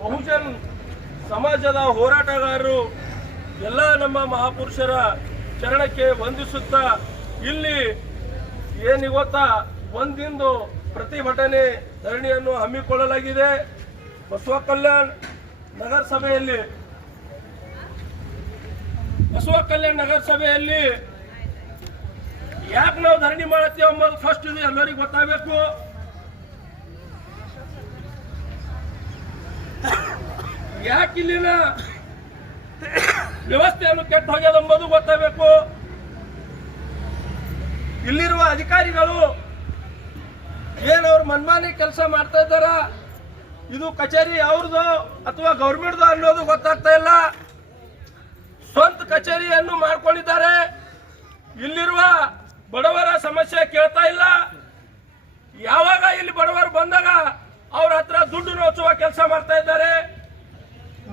ಬಹುಜನ್ ಸಮಾಜದ ಹೋರಾಟಗಾರರು ಎಲ್ಲ ನಮ್ಮ ಮಹಾಪುರುಷರ ಚರಣಕ್ಕೆ ವಂದಿಸುತ್ತಾ ಇಲ್ಲಿ ಏನಿವತ್ತ ಒಂದಿಂದು ಪ್ರತಿಭಟನೆ ಧರಣಿಯನ್ನು ಹಮ್ಮಿಕೊಳ್ಳಲಾಗಿದೆ. ಬಸವ ಕಲ್ಯಾಣ ನಗರಸಭೆಯಲ್ಲಿ ಯಾಕೆ ನಾವು ಧರಣಿ ಮಾಡತ್ತೀವಿ ಅನ್ನೋದು ಫಸ್ಟ್ ಇದು ಎಲ್ಲರಿಗೂ ಗೊತ್ತಾಗಬೇಕು. ಯಾಕೆ ಇಲ್ಲಿನ ವ್ಯವಸ್ಥೆಯನ್ನು ಕೆಟ್ಟು ಹೋಗ್ಯದ ಎಂಬುದು ಗೊತ್ತಾಗಬೇಕು. ಇಲ್ಲಿರುವ ಅಧಿಕಾರಿಗಳು ಏನವ್ರು ಮನ್ಮಾನಿ ಕೆಲಸ ಮಾಡ್ತಾ ಇದ್ದಾರ, ಇದು ಕಚೇರಿ ಅವ್ರದ್ದು ಅಥವಾ ಗೌರ್ಮೆಂಟ್ದು ಅನ್ನೋದು ಗೊತ್ತಾಗ್ತಾ ಇಲ್ಲ. ಸ್ವಂತ ಕಚೇರಿಯನ್ನು ಮಾಡ್ಕೊಂಡಿದ್ದಾರೆ. ಇಲ್ಲಿರುವ ಬಡವರ ಸಮಸ್ಯೆ ಕೇಳ್ತಾ ಇಲ್ಲ. ಯಾವಾಗ ಇಲ್ಲಿ ಬಡವರು ಬಂದಾಗ ಅವ್ರ ಹತ್ರ ದುಡ್ಡು ನೋಚುವ ಕೆಲಸ ಮಾಡ್ತಾ ಇದ್ದಾರೆ.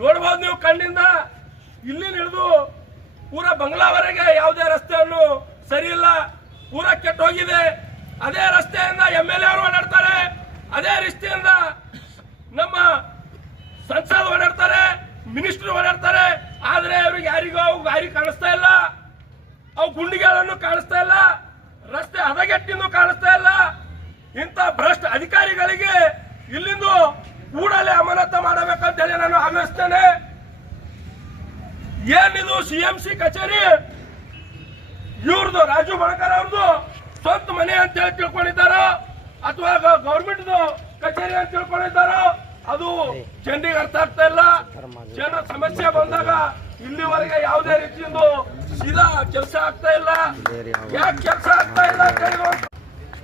ನೋಡ್ಬೋದು ನೀವು ಕಣ್ಣಿಂದ. ಇಲ್ಲಿ ಹಿಡಿದು ಪೂರಾ ಬಂಗ್ಲಾವರೆಗೆ ಯಾವುದೇ ರಸ್ತೆಯನ್ನು ಸರಿ ಇಲ್ಲ, ಪೂರಾ ಕೆಟ್ಟು ಹೋಗಿದೆ. ಅದೇ ರಸ್ತೆಯಿಂದ MLA ಅವರು ಓಡಾಡ್ತಾರೆ, ಅದೇ ರಸ್ತೆಯಿಂದ ನಮ್ಮ ಸಂಸದರು ಓಡಾಡ್ತಾರೆ, ಮಿನಿಸ್ಟರ್ ಓಡಾಡ್ತಾರೆ. ಆದ್ರೆ ಅವ್ರಿಗೆ ಯಾರಿಗೂ ಗಾರಿ ಕಾಣಿಸ್ತಾ ಇಲ್ಲ, ಅವು ಗುಂಡಿಗಳನ್ನು ಕಾಣಿಸ್ತಾ ಇಲ್ಲ, ರಸ್ತೆ ಹದಗೆಟ್ಟಿಂದು ಕಾಣಿಸ್ತಾ ಇಲ್ಲ. ಇಂಥ ಭ್ರಷ್ಟ ಅಧಿಕಾರಿಗಳಿಗೆ ಇಲ್ಲಿಂದು ಕೂಡಲೇ ಅಮಾನತ ಮಾಡಬೇಕಂತ ಹೇಳಿ ನಾನು ಆಗ್ರಹಿಸ್ತೇನೆ. ಏನಿದು CMC ಕಚೇರಿ ಇವ್ರದ್ದು, ರಾಜು ಬಣಕರ್ ಅವ್ರದ್ದು ಸ್ವಂತ ಮನೆ ಅಂತ ಹೇಳಿ ತಿಳ್ಕೊಂಡಿದ್ದಾರೋ ಅಥವಾ ಗೌರ್ಮೆಂಟ್ ಕಚೇರಿ ಅಂತ ತಿಳ್ಕೊಂಡಿದ್ದಾರೋ ಅದು ಜನರಿಗೆ ಅರ್ಥ ಆಗ್ತಾ ಇಲ್ಲ. ಜನ ಸಮಸ್ಯೆ ಬಂದಾಗ ಇಲ್ಲಿವರೆಗೆ ಯಾವುದೇ ರೀತಿಯಿಂದ ಸೀದಾ ಕೆಲಸ ಆಗ್ತಾ ಇಲ್ಲ. ಯಾಕೆ ಕೆಲಸ ಆಗ್ತಾ ಇಲ್ಲ ಅಂತ ಹೇಳಿ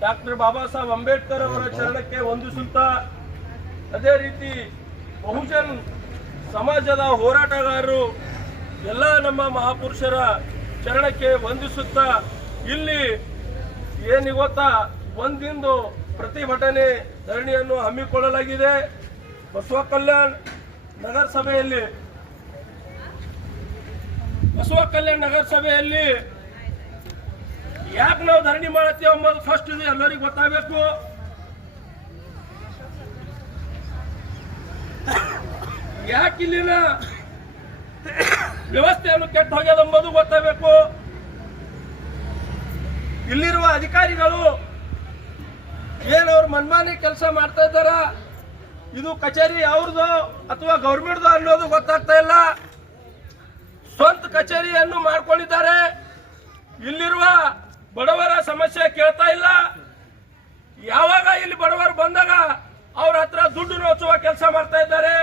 ಡಾಕ್ಟರ್ ಬಾಬಾ ಸಾಹೇಬ್ ಅಂಬೇಡ್ಕರ್ ಅವರ ಚರಣಕ್ಕೆ ವಂದಿಸುತ್ತಾ, ಅದೇ ರೀತಿ ಬಹುಜನ್ ಸಮಾಜದ ಹೋರಾಟಗಾರರು ಎಲ್ಲ ನಮ್ಮ ಮಹಾಪುರುಷರ ಚರಣಕ್ಕೆ ವಂದಿಸುತ್ತಾ ಇಲ್ಲಿ ಏನಿವತ್ತ ಒಂದಿಂದು ಪ್ರತಿಭಟನೆ ಧರಣಿಯನ್ನು ಹಮ್ಮಿಕೊಳ್ಳಲಾಗಿದೆ. ಬಸವ ಕಲ್ಯಾಣ ನಗರಸಭೆಯಲ್ಲಿ ಯಾಕೆ ನಾವು ಧರಣಿ ಮಾಡತ್ತೀವಿ ಅನ್ನೋದು ಫಸ್ಟ್ ಇದು ಎಲ್ಲರಿಗೂ ಗೊತ್ತಾಗಬೇಕು. ಯಾಕೆ ಇಲ್ಲಿನ ವ್ಯವಸ್ಥೆಯನ್ನು ಕೆಟ್ಟು ಹೋಗ್ಯದ ಎಂಬುದು ಗೊತ್ತಾಗಬೇಕು. ಇಲ್ಲಿರುವ ಅಧಿಕಾರಿಗಳು ಏನವ್ರು ಮನ್ಮಾನಿ ಕೆಲಸ ಮಾಡ್ತಾ ಇದ್ದಾರ, ಇದು ಕಚೇರಿ ಅವ್ರದ್ದು ಅಥವಾ ಗೌರ್ಮೆಂಟ್ದು ಅನ್ನೋದು ಗೊತ್ತಾಗ್ತಾ ಇಲ್ಲ. ಸ್ವಂತ ಕಚೇರಿಯನ್ನು ಮಾಡ್ಕೊಂಡಿದ್ದಾರೆ. ಇಲ್ಲಿರುವ ಬಡವರ ಸಮಸ್ಯೆ ಕೇಳ್ತಾ ಇಲ್ಲ. ಯಾವಾಗ ಇಲ್ಲಿ ಬಡವರು ಬಂದಾಗ ಅವ್ರ ಹತ್ರ ದುಡ್ಡು ನೋಚುವ ಕೆಲಸ ಮಾಡ್ತಾ ಇದ್ದಾರೆ.